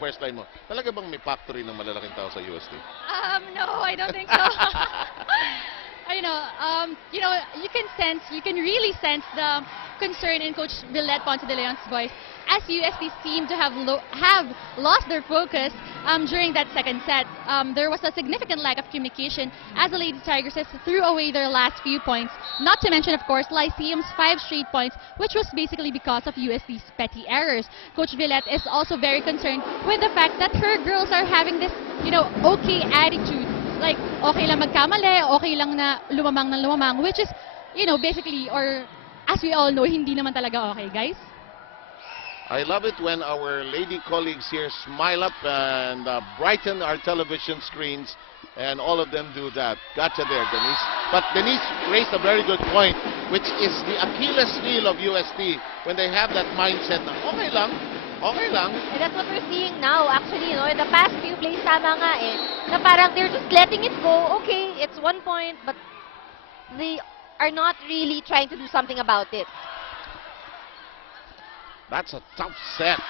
first line mo. Talaga bang may factory ng malalaking tao sa UST? No, I don't think so. You can sense, you can really sense the concern in Coach Villet Ponce de Leon's voice as UST seemed to have lost their focus during that second set. There was a significant lack of communication as the Lady Tigresses threw away their last few points. Not to mention, of course, Lyceum's 5 straight points, which was basically because of UST's petty errors. Coach Villet is also very concerned with the fact that her girls are having this, okay attitude. Like, okay lang magkamali, okay lang na lumamang ng lumamang, which is, basically, or as we all know, hindi naman talaga okay, guys. I love it when our lady colleagues here smile up and brighten our television screens, and all of them do that. Gotcha there, Denise. But Denise raised a very good point, which is the Achilles heel of UST when they have that mindset na okay lang. And that's what we're seeing now, actually, in the past few plays, tama nga na parang they're just letting it go. Okay, it's 1 point, but they are not really trying to do something about it. That's a tough set.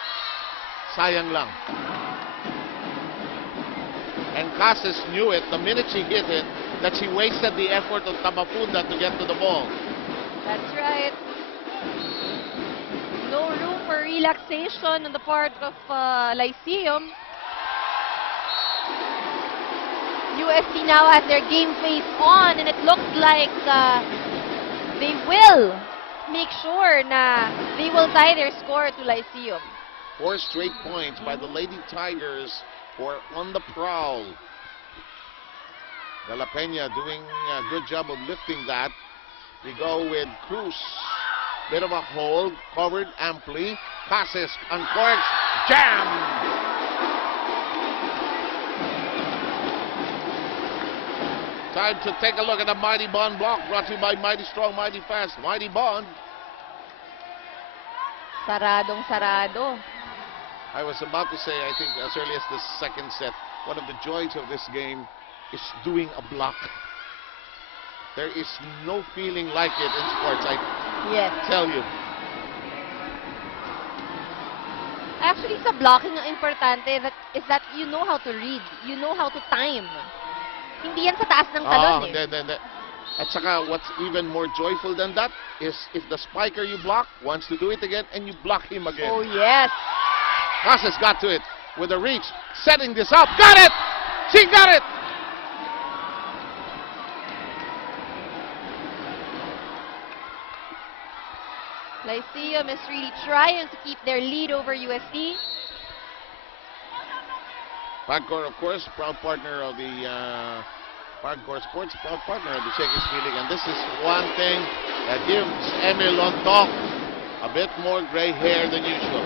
Sayang lang. And Casas knew it the minute she hit it, that she wasted the effort of Tamafunda to get to the ball. That's right. No room for relaxation on the part of Lyceum. UST now has their game face on, and it looks like they will make sure na they will tie their score to Lyceum. 4 straight points by the Lady Tigers who are on the prowl. De La Peña doing a good job of lifting that. We go with Cruz. Bit of a hole, covered amply. Passes, uncorks, jam! Time to take a look at the Mighty Bond block, brought to you by Mighty Strong, Mighty Fast, Mighty Bond. Saradong sarado. I was about to say, I think as early as the second set, one of the joys of this game is doing a block. There is no feeling like it in sports, I tell you. Actually, sa blocking ang importante is that you know how to read. You know how to time. Hindi yan sa taas ng talon At saka, what's even more joyful than that is if the spiker you block wants to do it again and you block him again. Oh, yes. Casas got to it with a reach, setting this up. Got it! She got it! Lyceum is really trying to keep their lead over UST. Pagcor, of course, proud partner of the Pagcor Sports, proud partner of the Shakey's Feeling. And this is one thing that gives Emil Lontoc a bit more gray hair than usual.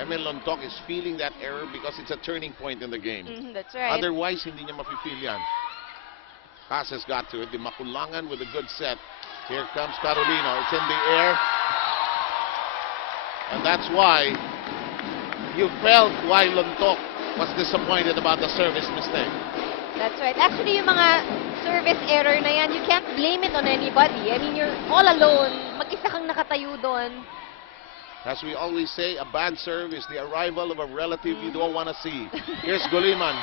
Emil Lontoc is feeling that error because it's a turning point in the game. That's right. Otherwise, hindi niya mapipil yan. Casas got to it. Di Makulangan with a good set. Here comes Carolino. It's in the air. And that's why you felt why Lontoc was disappointed about the service mistake. That's right. Actually, yung mga service error na yan, you can't blame it on anybody. I mean, you're all alone. Mag-isa kang nakatayo doon. As we always say, a bad serve is the arrival of a relative you don't want to see. Here's Guliman.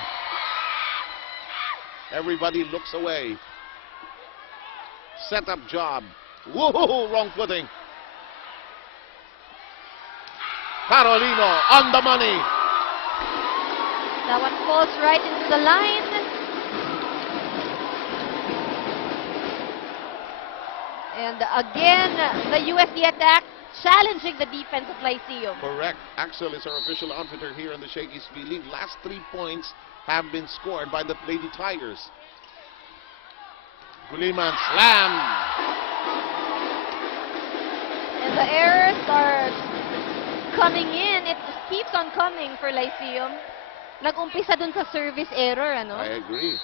Everybody looks away. Set-up job. Woohoo! Wrong footing. Carolino on the money. That one falls right into the line. And again, the USD attack challenging the defense of Lyceum. Correct. Axel is our official outfitter here in the Shakey's League. Last 3 points have been scored by the Lady Tigers. Guliman slam. And the errors are coming in. It just keeps on coming for Lyceum. Nag-umpisa dun sa service error, ano? I agree.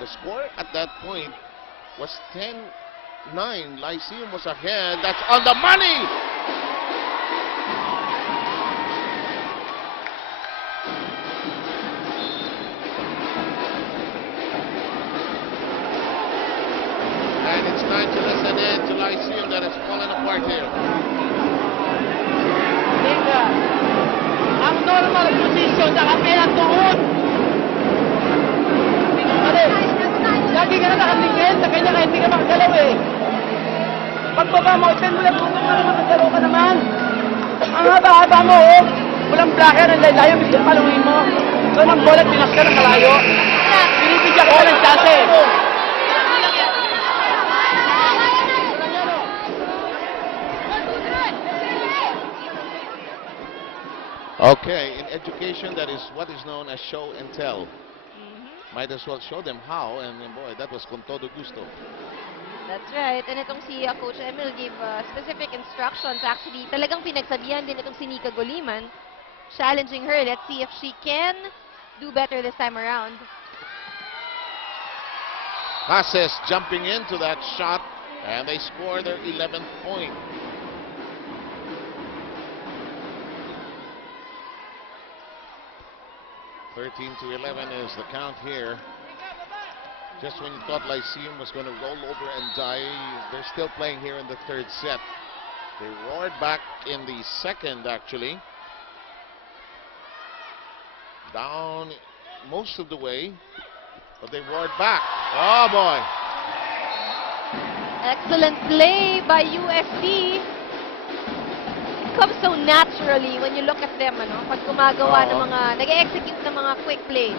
The score at that point was 10-9. Lyceum was ahead. That's on the money! And it's time to listen in to Lyceum. start here. Liga. Ang normal position, nakapilang tuhod. Ano? Lagi ka na nakatingin, sa kanya ka hindi ka makagalaw eh. Pagbaba mo, send mo lang tuhod para makagalaw ka naman. Ang haba-haba mo, oh. Walang blocker, ang layo, gusto paluin mo. So, ng bola, tinas ka ng kalayo. Binibigyan ka ng chance. Okay, in education, that is what is known as show and tell. Might as well show them how, and boy, that was con todo gusto. That's right. And itong si Coach Emil gave specific instructions. Actually, talagang pinagsabihan din itong si Nika Goliman, challenging her. Let's see if she can do better this time around. Passes jumping into that shot, and they score their 11th point. (13-11) is the count here. Just when you thought Lyceum was going to roll over and die, they're still playing here in the third set. They roared back in the second, actually. Down most of the way, but they roared back. Oh, boy. Excellent play by UST. It comes so naturally when you look at them, ano, pag gumagawa ng mga, nag-execute ng mga quick plays.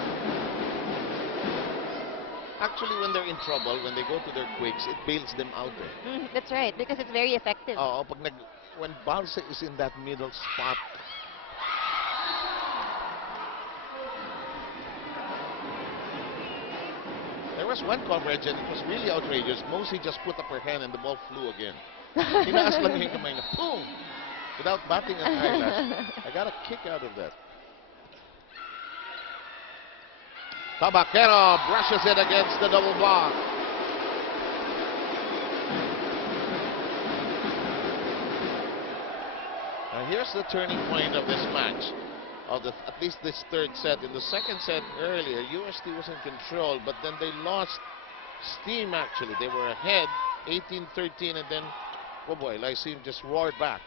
Actually, when they're in trouble, when they go to their quicks, it bails them out. That's right, because it's very effective. Oh, when Balsa is in that middle spot, there was one coverage and it was really outrageous. Mosi just put up her hand and the ball flew again. Tinaas lang yung kamay na, boom! Without batting an eyelash. I got a kick out of that. Tabaquero brushes it against the double block. Now here's the turning point of this match, of at least this third set. In the second set earlier, UST was in control, but then they lost steam actually. They were ahead 18-13, and then, oh boy, Lyceum just roared back.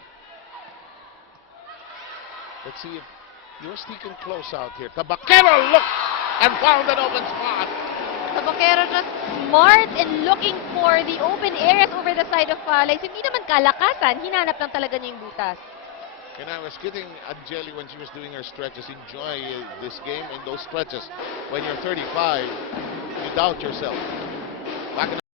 Let's see if UST can close out here. Tabaquero looked and found an open spot. Tabaquero just smart in looking for the open areas over the side of Lyceum. Hindi naman kalakasan, hinanap lang talaga niya yung butas. And I was kidding Angeli when she was doing her stretches. Enjoy this game and those stretches. When you're 35, you doubt yourself. Back in